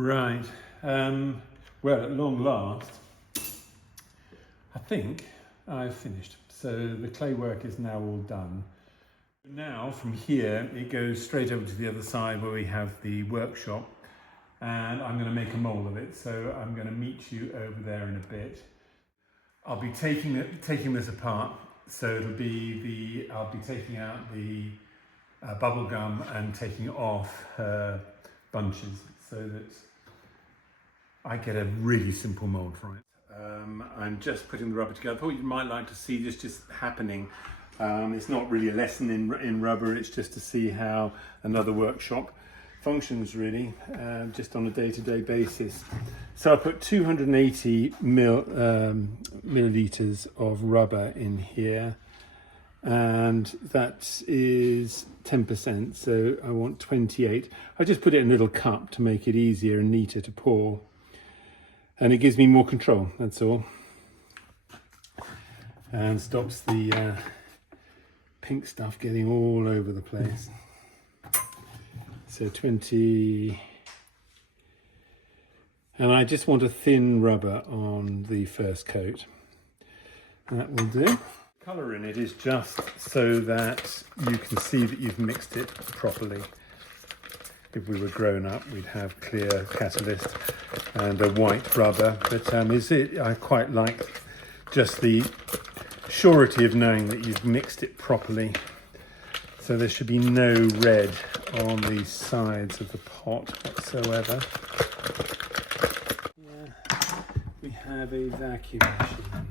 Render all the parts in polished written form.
Right, well, at long last, I think I've finished. So the clay work is now all done. Now from here, it goes straight over to the other side where we have the workshop, and I'm going to make a mould of it. So I'm going to meet you over there in a bit. I'll be taking this apart. So it'll be I'll be taking out the bubble gum and taking off bunches so that I get a really simple mould for it. I'm just putting the rubber together. I thought you might like to see this just happening. It's not really a lesson in rubber, it's just to see how another workshop functions really, just on a day-to-day basis. So I put 280 milliliters of rubber in here, and that is 10%, so I want 28. I just put it in a little cup to make it easier and neater to pour, and it gives me more control, that's all, and stops the pink stuff getting all over the place. So 20, and I just want a thin rubber on the first coat. That will do. Colour in it is just so that you can see that you've mixed it properly. If we were grown up, we'd have clear catalyst and a white rubber, but I quite like just the surety of knowing that you've mixed it properly. So there should be no red on the sides of the pot whatsoever. Yeah, we have a vacuum machine.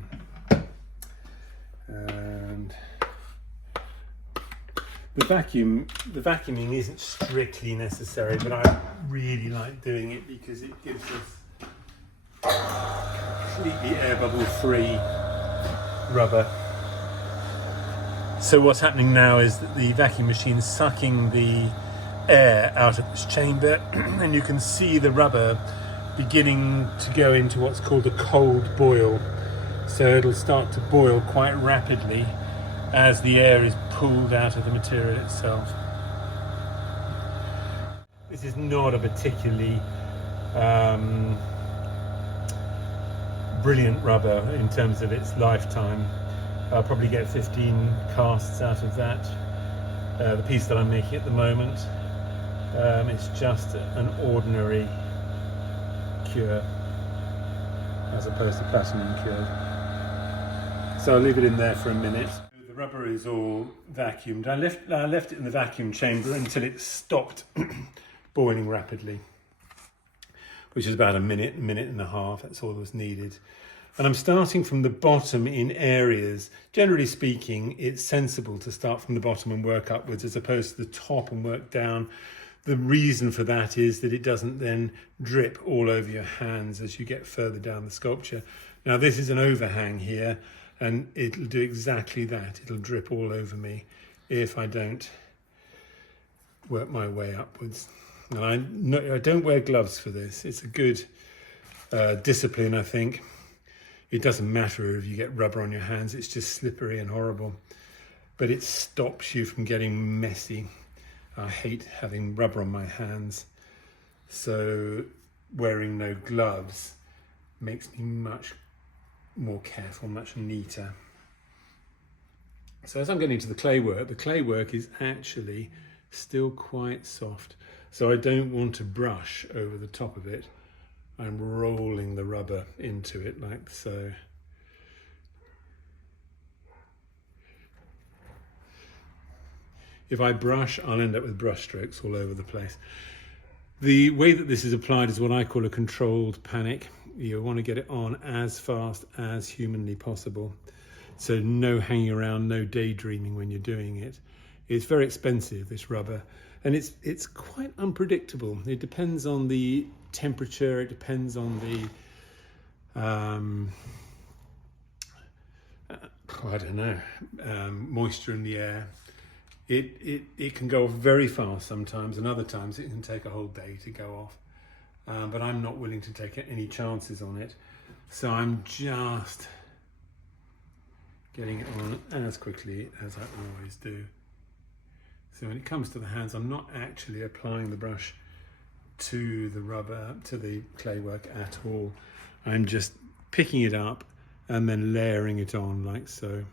And the vacuuming isn't strictly necessary, but I really like doing it because it gives us completely air bubble free rubber. So what's happening now is that the vacuum machine is sucking the air out of this chamber, and you can see the rubber beginning to go into what's called a cold boil. So it'll start to boil quite rapidly as the air is pulled out of the material itself. This is not a particularly brilliant rubber in terms of its lifetime. I'll probably get 15 casts out of that. The piece that I'm making at the moment, it's just an ordinary cure as opposed to platinum cured. So I'll leave it in there for a minute. The rubber is all vacuumed. I left it in the vacuum chamber until it stopped boiling rapidly, which is about a minute and a half. That's all that was needed. And I'm starting from the bottom in areas. Generally speaking, it's sensible to start from the bottom and work upwards as opposed to the top and work down. The reason for that is that it doesn't then drip all over your hands as you get further down the sculpture. Now this is an overhang here, and it'll do exactly that. It'll drip all over me if I don't work my way upwards. And I don't wear gloves for this. It's a good discipline, I think. It doesn't matter if you get rubber on your hands, it's just slippery and horrible. But it stops you from getting messy. I hate having rubber on my hands. So wearing no gloves makes me much more careful, much neater. So as I'm getting to the clay work is actually still quite soft. So I don't want to brush over the top of it. I'm rolling the rubber into it like so. If I brush, I'll end up with brush strokes all over the place. The way that this is applied is what I call a controlled panic. You want to get it on as fast as humanly possible. So no hanging around, no daydreaming when you're doing it. It's very expensive, this rubber, and it's quite unpredictable. It depends on the temperature, it depends on the I don't know, moisture in the air. It can go off very fast sometimes, and other times it can take a whole day to go off. But I'm not willing to take any chances on it, so I'm just getting it on as quickly as I always do. So when it comes to the hands, I'm not actually applying the brush to the rubber, to the clay work at all. I'm just picking it up and then layering it on like so.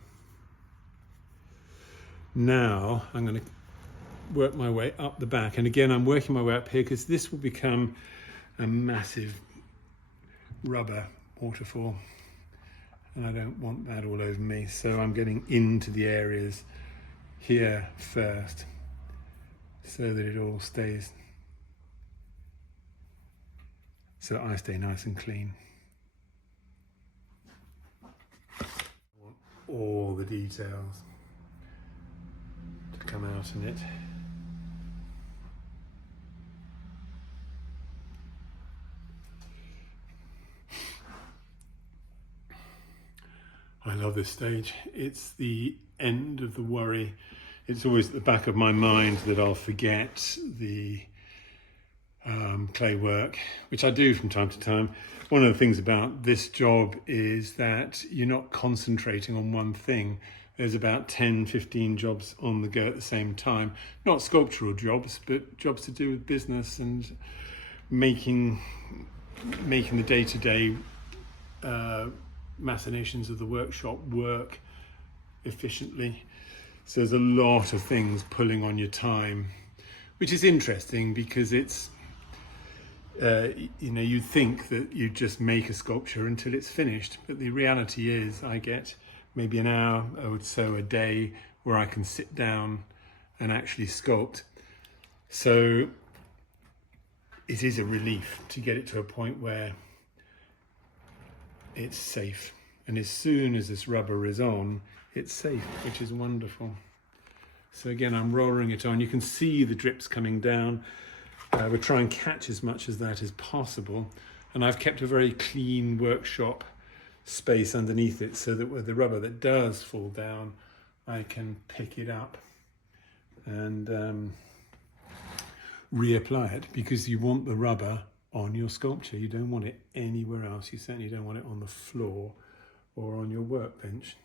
Now I'm going to work my way up the back, and again I'm working my way up here because this will become a massive rubber waterfall and I don't want that all over me, so I'm getting into the areas here first so that it all stays, so that I stay nice and clean. I want all the details to come out in it. I love this stage. It's the end of the worry. It's always at the back of my mind that I'll forget the clay work, which I do from time to time. One of the things about this job is that you're not concentrating on one thing. There's about 10, 15 jobs on the go at the same time. Not sculptural jobs, but jobs to do with business and making the day-to-day machinations of the workshop work efficiently. So there's a lot of things pulling on your time, which is interesting because it's you'd think that you just make a sculpture until it's finished, but the reality is I get maybe an hour or so a day where I can sit down and actually sculpt. So it is a relief to get it to a point where it's safe, and as soon as this rubber is on, it's safe, which is wonderful. So again, I'm rollering it on. You can see the drips coming down. We'll try and catch as much as that as possible, and I've kept a very clean workshop space underneath it so that with the rubber that does fall down, I can pick it up and reapply it, because you want the rubber on your sculpture. You don't want it anywhere else. You certainly don't want it on the floor or on your workbench.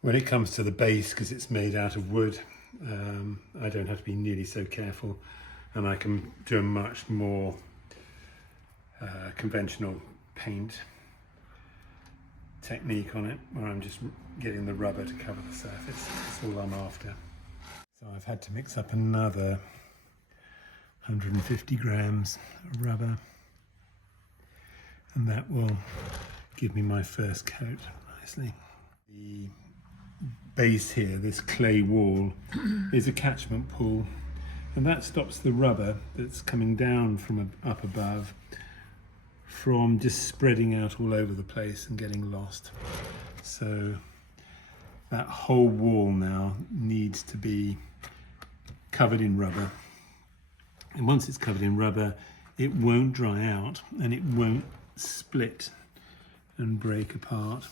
When it comes to the base, because it's made out of wood, I don't have to be nearly so careful, and I can do a much more conventional paint technique on it, where I'm just getting the rubber to cover the surface. That's all I'm after. So I've had to mix up another 150 grams of rubber, and that will give me my first coat nicely. The base here, this clay wall, is a catchment pool, and that stops the rubber that's coming down from up above from just spreading out all over the place and getting lost. So that whole wall now needs to be covered in rubber, and once it's covered in rubber, it won't dry out and it won't split and break apart.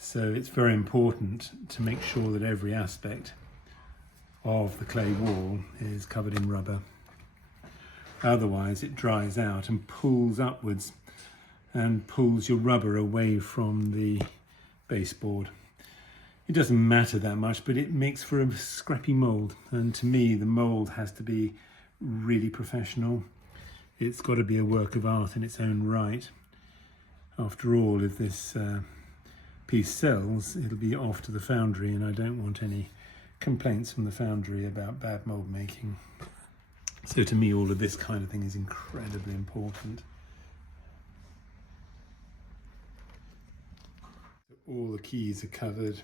So it's very important to make sure that every aspect of the clay wall is covered in rubber. Otherwise it dries out and pulls upwards and pulls your rubber away from the baseboard. It doesn't matter that much, but it makes for a scrappy mould, and to me the mould has to be really professional. It's got to be a work of art in its own right. After all, if this piece sells, it'll be off to the foundry, and I don't want any complaints from the foundry about bad mould making. So to me, all of this kind of thing is incredibly important. All the keys are covered.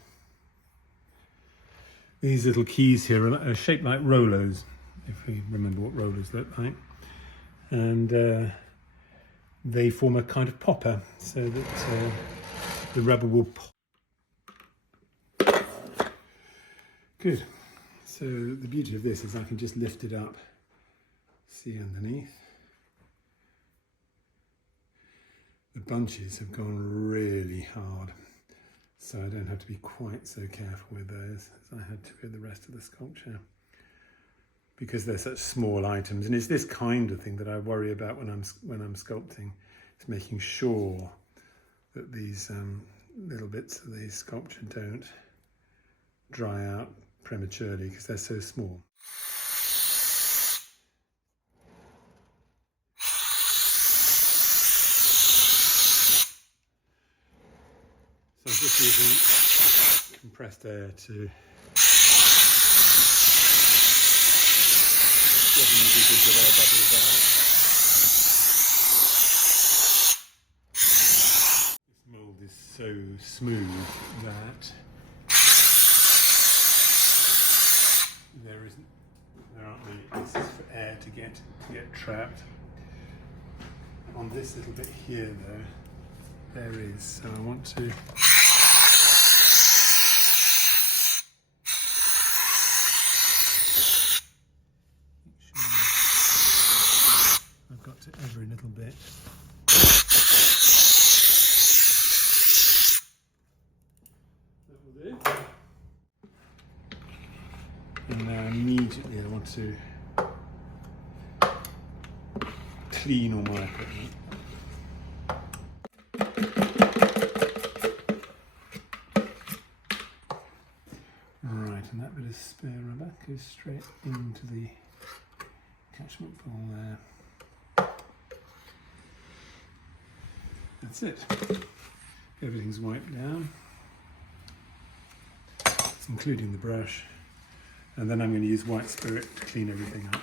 These little keys here are shaped like Rolos, if we remember what Rolos look like. And they form a kind of popper, so that the rubber will pop. Good. So the beauty of this is I can just lift it up, see underneath. The bunches have gone really hard, so I don't have to be quite so careful with those as I had to with the rest of the sculpture, because they're such small items. And it's this kind of thing that I worry about when I'm sculpting. It's making sure that these little bits of the sculpture don't dry out prematurely because they're so small. So I'm just using compressed air to get the residual air bubbles out. This mould is so smooth that there aren't many places for air to get trapped. On this little bit here though, there is, so I want to I've got to every little bit. That will do. And now immediately I want to clean all my equipment. Right, and that bit of spare rubber goes straight into the catchment pool there. That's it. Everything's wiped down, including the brush, and then I'm going to use white spirit to clean everything up.